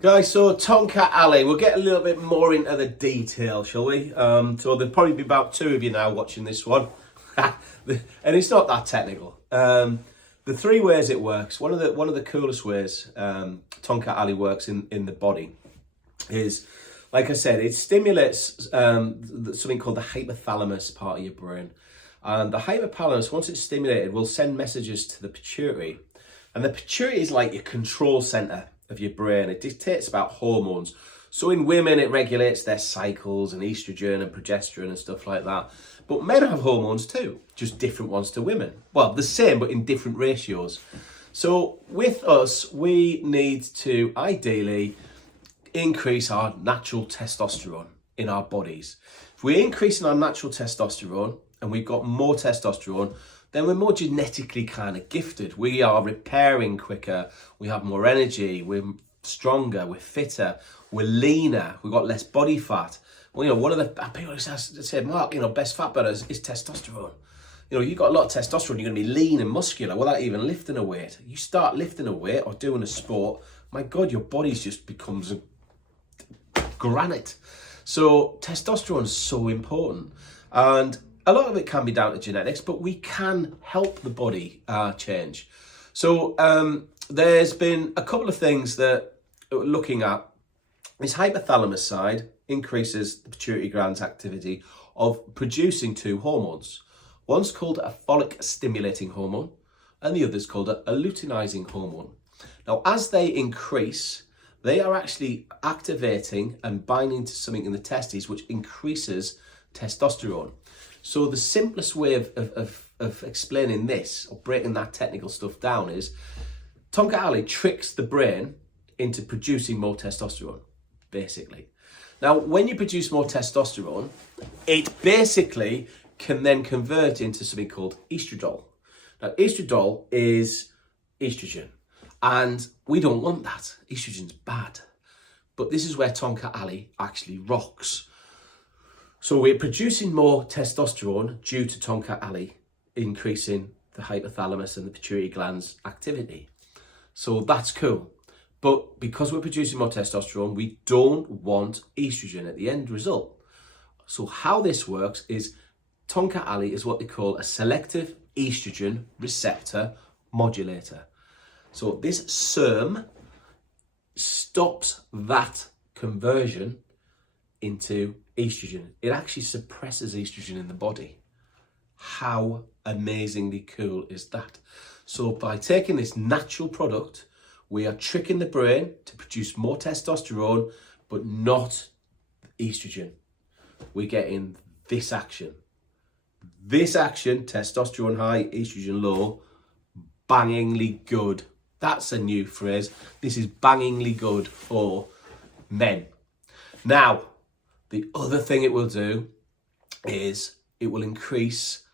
Guys, so Tongkat Ali, we'll get a little bit more into the detail, shall we? So there'll probably be about two of you now watching this one. And it's not that technical. The three ways it works, one of the coolest ways Tongkat Ali works in the body is, like I said, it stimulates something called the hypothalamus part of your brain. And the hypothalamus, once it's stimulated, will send messages to the pituitary. And the pituitary is like your control center of your brain. It dictates about hormones. So in women, it regulates their cycles and estrogen and progesterone and stuff like that. But men have hormones too, just different ones to women. Well, the same, but in different ratios. So with us, we need to ideally increase our natural testosterone in our bodies. If we're increasing our natural testosterone and we've got more testosterone, then we're more genetically kind of gifted. We are repairing quicker, we have more energy, we're stronger, we're fitter, we're leaner, we've got less body fat. Well, one of the people say, Mark, best fat burner is testosterone. You've got a lot of testosterone, you're going to be lean and muscular without even lifting a weight. You start lifting a weight or doing a sport, my God, your body just becomes granite. So testosterone is so important. And a lot of it can be down to genetics, but we can help the body change. So there's been a couple of things that we're looking at. This hypothalamus side increases the pituitary gland's activity of producing two hormones. One's called a follic stimulating hormone and the other's called a luteinizing hormone. Now, as they increase, they are actually activating and binding to something in the testes, which increases testosterone. So the simplest way of explaining this or breaking that technical stuff down is Tongkat Ali tricks the brain into producing more testosterone, basically. Now, when you produce more testosterone, it basically can then convert into something called estradiol. Now, estradiol is estrogen, and we don't want that. Estrogen's bad. But this is where Tongkat Ali actually rocks. So we're producing more testosterone due to Tongkat Ali increasing the hypothalamus and the pituitary gland's activity. So that's cool. But because we're producing more testosterone, we don't want estrogen at the end result. So how this works is Tongkat Ali is what they call a selective estrogen receptor modulator. So this SERM stops that conversion into estrogen. It actually suppresses estrogen in the body. How amazingly cool is that? So by taking this natural product, we are tricking the brain to produce more testosterone, but not estrogen. We're getting this action. This action, testosterone high, estrogen low, bangingly good. That's a new phrase. This is bangingly good for men. Now, the other thing it will do is it will increase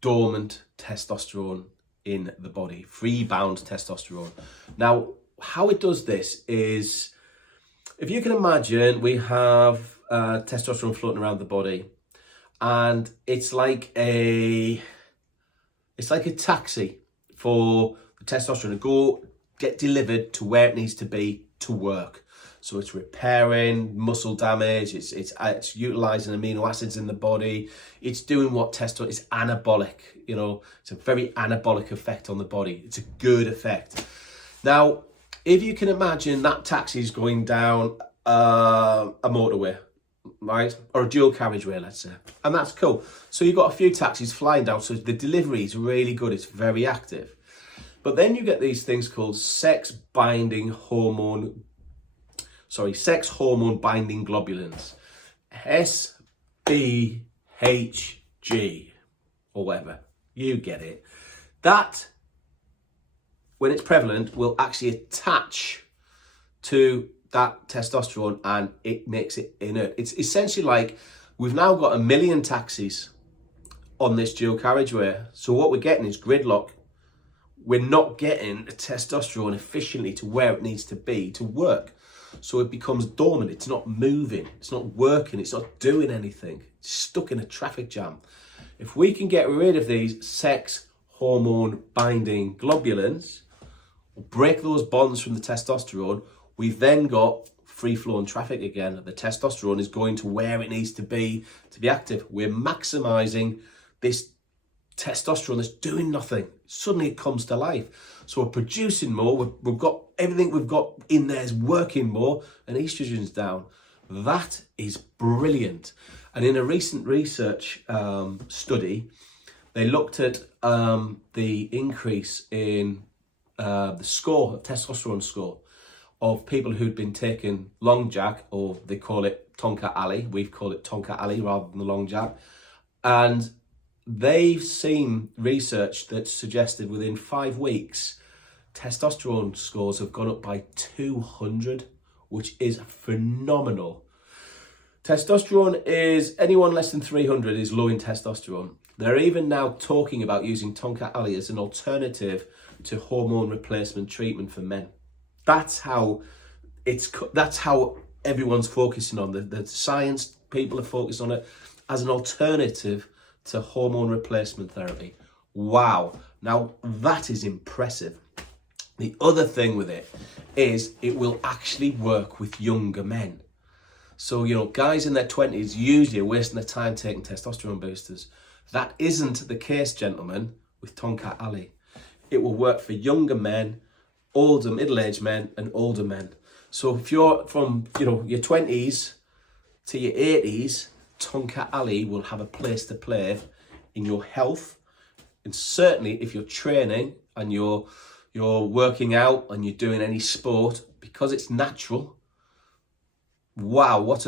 dormant testosterone in the body, free-bound testosterone. Now, how it does this is, if you can imagine, we have testosterone floating around the body, and it's like a taxi for the testosterone to go get delivered to where it needs to be to work. So it's repairing muscle damage, it's utilizing amino acids in the body, it's doing what testosterone, it's anabolic, it's a very anabolic effect on the body. It's a good effect. Now, if you can imagine that taxi is going down a motorway, right? Or a dual carriageway, let's say. And that's cool. So you've got a few taxis flying down, so the delivery is really good, it's very active. But then you get these things called sex hormone binding globulins, SHBG, or whatever, you get it. That, when it's prevalent, will actually attach to that testosterone and it makes it inert. It's essentially like we've now got 1 million taxis on this dual carriageway. So what we're getting is gridlock. We're not getting the testosterone efficiently to where it needs to be to work. So it becomes dormant, it's not moving, it's not working, it's not doing anything. It's stuck in a traffic jam. If we can get rid of these sex hormone binding globulins, break those bonds from the testosterone, We've then got free-flowing traffic again. The testosterone is going to where it needs to be active. We're maximizing this testosterone that's doing nothing. Suddenly it comes to life. So we're producing more. We've got everything we've got in there is working more, and estrogen's down. That is brilliant. And in a recent research study, they looked at the increase in the score, testosterone score, of people who'd been taking long jack, or they call it Tongkat Ali. We've called it Tongkat Ali rather than the long jack. And they've seen research that suggested within 5 weeks, testosterone scores have gone up by 200, which is phenomenal. Testosterone is, anyone less than 300 is low in testosterone. They're even now talking about using Tongkat Ali as an alternative to hormone replacement treatment for men. That's how everyone's focusing on the science. People are focused on it as an alternative to hormone replacement therapy. Wow. Now that is impressive. The other thing with it is it will actually work with younger men. So, you know, guys in their 20s usually are wasting their time taking testosterone boosters. That isn't the case, gentlemen, with Tongkat Ali. It will work for younger men, older, middle-aged men, and older men. So if you're from, you know, your 20s to your 80s, Tongkat Ali will have a place to play in your health. And certainly if you're training and you're working out and you're doing any sport, because it's natural, wow, what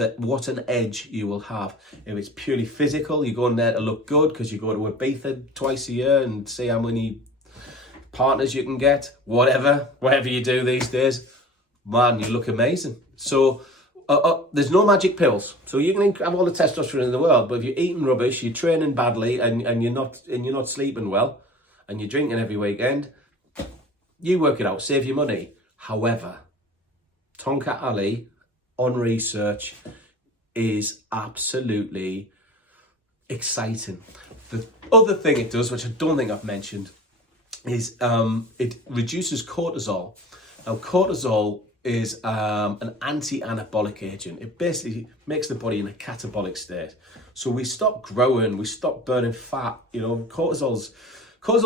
an edge you will have. If it's purely physical, you're going there to look good because you go to Ibiza twice a year and see how many partners you can get, whatever you do these days, man, you look amazing. So there's no magic pills. So you can have all the testosterone in the world, but if you're eating rubbish, you're training badly, and you're not sleeping well, and you're drinking every weekend, you work it out, save your money. However, Tongkat Ali on research is absolutely exciting. The other thing it does, which I don't think I've mentioned, is it reduces cortisol. Now, cortisol is an anti-anabolic agent. It basically makes the body in a catabolic state. So we stop growing, we stop burning fat. You know, cortisol's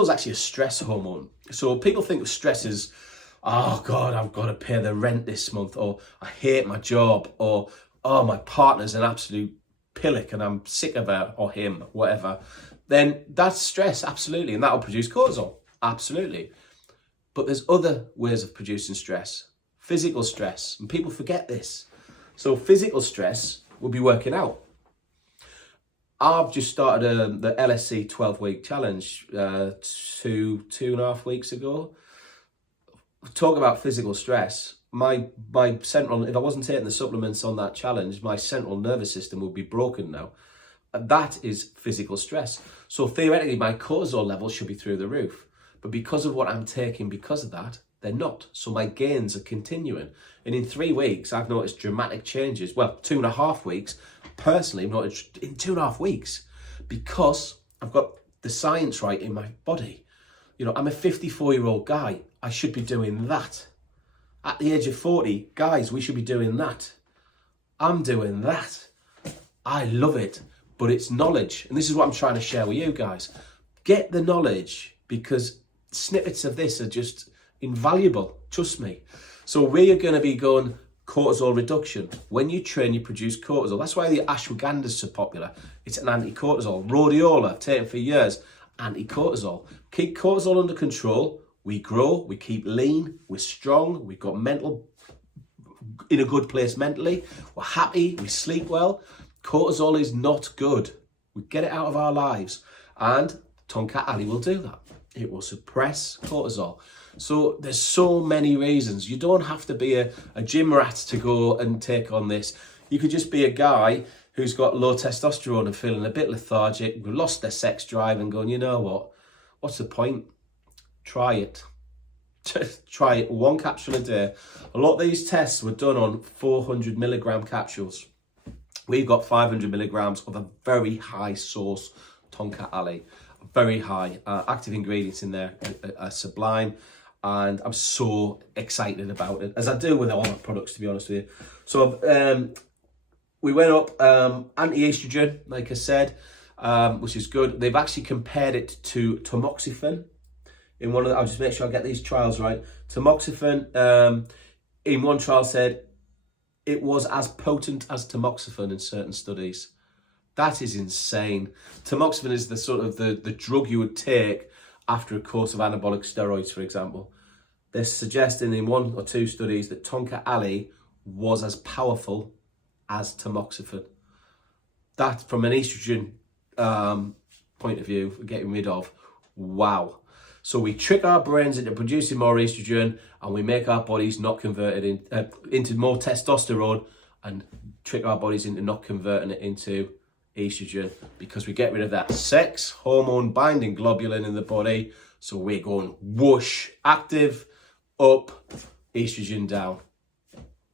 actually a stress hormone. So people think of stress as, oh God, I've got to pay the rent this month, or I hate my job, or oh, my partner's an absolute pillock and I'm sick of her or him, whatever. Then that's stress, absolutely, and that'll produce cortisol, absolutely. But there's other ways of producing stress, physical stress, and people forget this. So physical stress will be working out. I've just started the LSC 12-week challenge 2.5 weeks ago. Talk about physical stress. My central, if I wasn't taking the supplements on that challenge, my central nervous system would be broken now. And that is physical stress. So theoretically, my cortisol levels should be through the roof. But because of what I'm taking, because of that, they're not. So my gains are continuing. And in 3 weeks, I've noticed dramatic changes. Well, 2.5 weeks. Personally, I've noticed in 2.5 weeks, because I've got the science right in my body. You know, I'm a 54-year-old guy. I should be doing that. At the age of 40, guys, we should be doing that. I'm doing that. I love it, but it's knowledge. And this is what I'm trying to share with you guys. Get the knowledge, because snippets of this are just invaluable. Trust me. So we are going to be going cortisol reduction. When you train, you produce cortisol. That's why the ashwagandha is so popular. It's an anti-cortisol. Rhodiola, I've taken for years, anti-cortisol. Keep cortisol under control. We grow, we keep lean, we're strong, we've got in a good place mentally, we're happy, we sleep well. Cortisol is not good. We get it out of our lives. And Tongkat Ali will do that. It will suppress cortisol. So there's so many reasons. You don't have to be a gym rat to go and take on this. You could just be a guy who's got low testosterone and feeling a bit lethargic, lost their sex drive, and going, you know what? What's the point? Try it. Try it. 1 capsule a day. A lot of these tests were done on 400 milligram capsules. We've got 500 milligrams of a very high source, Tongkat Ali. Very high. Active ingredients in there are sublime. and I'm so excited about it, as I do with all my products, to be honest with you. So we went up anti-estrogen, like I said, which is good. They've actually compared it to tamoxifen. In one of I'll just make sure I get these trials right. Tamoxifen, in one trial said it was as potent as tamoxifen in certain studies. That is insane. Tamoxifen is the sort of the drug you would take after a course of anabolic steroids, for example. They're suggesting in 1 or 2 studies that Tongkat Ali was as powerful as tamoxifen. That, from an estrogen point of view, getting rid of, wow. So we trick our brains into producing more estrogen, and we make our bodies not converted into more testosterone, and trick our bodies into not converting it into estrogen, because we get rid of that sex hormone binding globulin in the body. So we're going whoosh, active, up, estrogen down.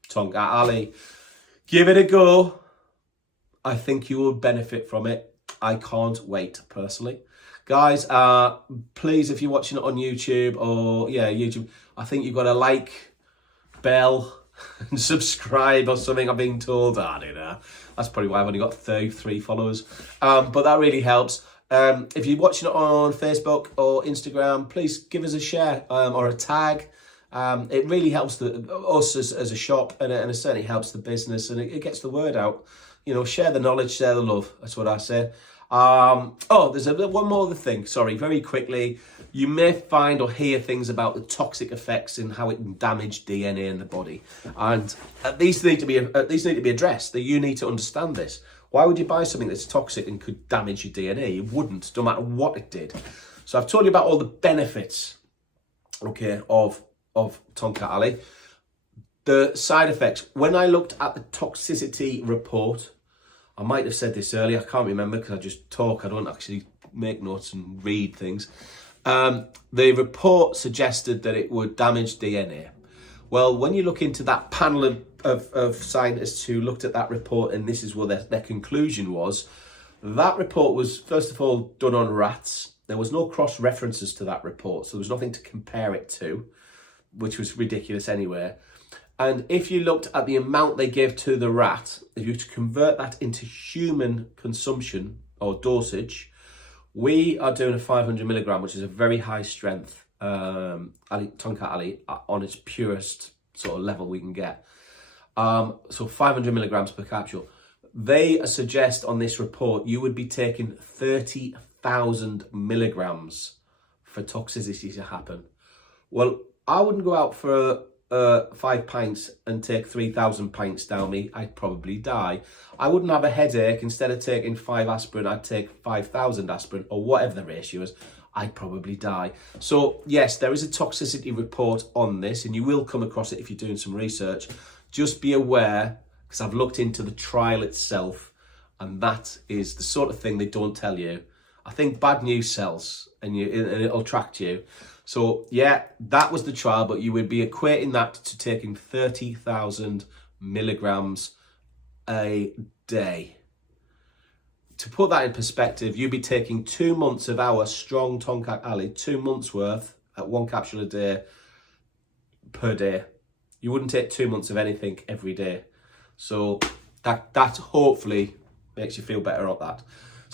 Tongkat Ali, give it a go. I think you will benefit from it. I can't wait, personally. Guys, please, if you're watching it on YouTube or YouTube, I think you've got to like, bell, and subscribe or something. I'm being told. I don't know. That's probably why I've only got 33 followers. But that really helps. If you're watching it on Facebook or Instagram, please give us a share or a tag. It really helps us as a shop, and it certainly helps the business, and it gets the word out. You know, share the knowledge, share the love. That's what I say. There's one more other thing. Sorry, very quickly. You may find or hear things about the toxic effects and how it can damage DNA in the body, and these need to be addressed. That you need to understand this. Why would you buy something that's toxic and could damage your DNA? It wouldn't, no matter what it did. So I've told you about all the benefits, okay, of Tongkat Ali. The side effects. When I looked at the toxicity report, I might have said this earlier, I can't remember because I just talk, I don't actually make notes and read things. The report suggested that it would damage DNA. Well, when you look into that panel of scientists who looked at that report, and this is what their conclusion was, that report was, first of all, done on rats. There was no cross-references to that report, so there was nothing to compare it to, which was ridiculous anyway. And if you looked at the amount they gave to the rat, if you were to convert that into human consumption or dosage, we are doing a 500 milligram, which is a very high strength Tongkat Ali on its purest sort of level we can get. So 500 milligrams per capsule. They suggest on this report you would be taking 30,000 milligrams for toxicity to happen. Well, I wouldn't go out for 5 pints and take 3,000 pints down me. I'd probably die. I wouldn't have a headache. Instead of taking 5 aspirin, I'd take 5,000 aspirin, or whatever the ratio is. I'd probably die. So yes, there is a toxicity report on this, and you will come across it if you're doing some research. Just be aware, because I've looked into the trial itself, and that is the sort of thing they don't tell you. I think bad news sells, and it'll attract you. So yeah, that was the trial, but you would be equating that to taking 30,000 milligrams a day. To put that in perspective, you'd be taking 2 months of our strong Tongkat Ali, 2 months worth at 1 capsule a day per day. You wouldn't take 2 months of anything every day. So that hopefully makes you feel better on that.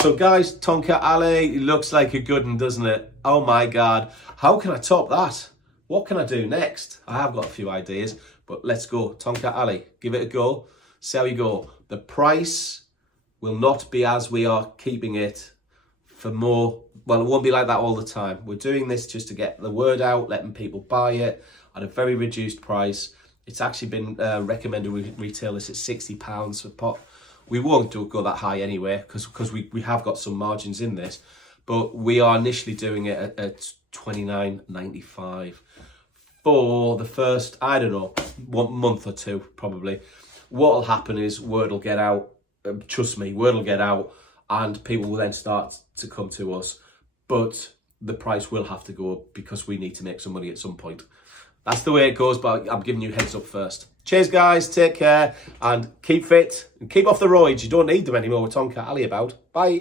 So guys, Tongkat Ali, it looks like a good one, doesn't it? Oh my God, how can I top that? What can I do next? I have got a few ideas, but let's go. Tongkat Ali, give it a go, see how you go. The price will not be as we are keeping it for more. Well, it won't be like that all the time. We're doing this just to get the word out, letting people buy it at a very reduced price. It's actually been recommended we retail this at £60 a pot. We won't go that high anyway, because we have got some margins in this, but we are initially doing it at $29.95 for the first, I don't know, 1 month or 2 probably. What will happen is word will get out. Trust me, word will get out, and people will then start to come to us. But the price will have to go up because we need to make some money at some point. That's the way it goes, but I'm giving you heads up first. Cheers, guys. Take care and keep fit and keep off the roids. You don't need them anymore with Tongkat Ali about. Bye.